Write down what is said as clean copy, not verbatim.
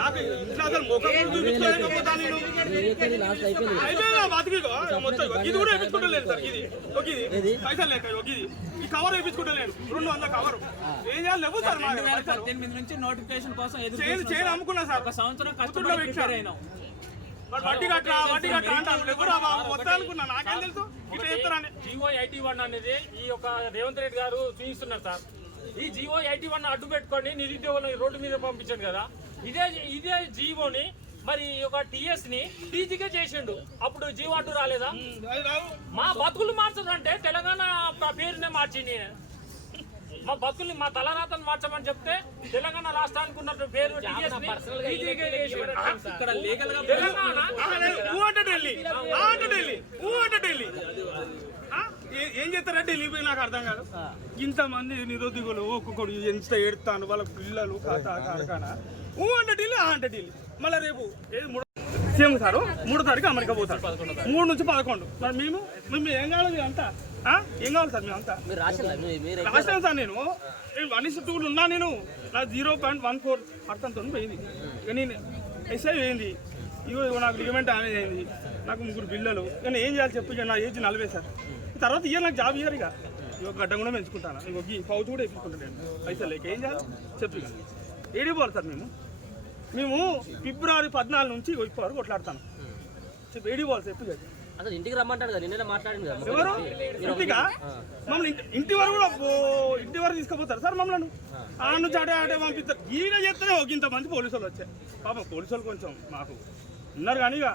నాకు ఇట్లా అసలు ముఖం చూపించుకోలేకపోతా నేను మొత్తం ఇది కూడా వేయించుకుంటలేదు సార్. ఇది పైసలు లేక ఇది ఈ కవర్ వేయించుకుంటలేను 200 కవర్ ఏం చేయాలి లేవు సార్. 2018 నుంచి నోటిఫికేషన్ కోసం చేయని అమ్ముకున్నా సార్. ఒక సంవత్సరం కష్టపడి వడ్డీ కట్టరా అంటాను ఎవరు మొత్తం అనుకున్నా. నాకేం తెలుసు ఇట్లా చెప్తారని. GO 81 అనేది ఈ యొక్క రేవంత్ రెడ్డి గారు చూపిస్తున్నారు సార్. ఈ GO 81 అడ్డు పెట్టుకొని నిరుద్యోగులను రోడ్డు మీద పంపించాడు కదా. ఇదే జీవోని మరి ఒక TS ని టీజీగా చేసిండు. అప్పుడు జీవో అడ్డు రాలేదా? మా బతుకులు మార్చాలంటే తెలంగాణ పేరునే మార్చింది. మా బతుకుల్ని మా తలరాతను మార్చమని చెప్తే తెలంగాణ రాష్ట్రానికి ఉన్న పేరు ఏం చేస్తారంటే వెళ్ళిపోయి నాకు అర్థం కాదు. ఇంతమంది నిరుద్యోగులు ఒక్కొక్కడు ఎంత ఏడుతాను వాళ్ళ పిల్లలు కార్ఖానా అంటే ఢిల్లీ అంటే ఢిల్లీ. మళ్ళీ రేపు సీఎం సారు 3వ తారీఖు అమెరికా పోతారు 3 నుంచి 11. మరి మేము ఏం కావాలి అంతా ఏం కావాలి సార్? మేము అంతా రాష్ట్రం సార్. నేను 1:2 ఉన్నా. నేను నా 0.14% పోయింది. ఇక నేను ఎస్ఐ పోయింది. ఇగో నాకు లిగమెంట్ డ్యామేజ్ అయింది. నాకు 3 పిల్లలు. కానీ ఏం చేయాలి చెప్పు. ఇక నా ఏజ్ 40 సార్. తర్వాత నాకు జాబ్ ఇయ్యారు. ఇక గడ్డ కూడా పెంచుకుంటాను. ఇక ఈ పౌచ్ కూడా వేసుకుంటాను పైసలు లేక. ఏం చేయాలి చెప్పు. ఇక ఏడిపోవాలి సార్. మేము ఫిబ్రవరి 14 నుంచి ఇప్పటి వరకు కొట్లాడతాను. చెప్పు ఏడిపోవాలి చెప్పు. అసలు ఇంటికి రమ్మంటాడు కదా, నిన్న మాట్లాడింది కదా. ఎవరు ఇంటిగా? మమ్మల్ని ఇంటి వరకు కూడా ఇంటి వరకు తీసుకుపోతారు సార్. మమ్మల్ని నుంచి ఆడే పంపిస్తారు. ఈయన చేస్తేనే ఇంతమంది పోలీసు వాళ్ళు వచ్చాయి. పాపం పోలీసు వాళ్ళు కొంచెం మాకు ఉన్నారు కానీ ఇక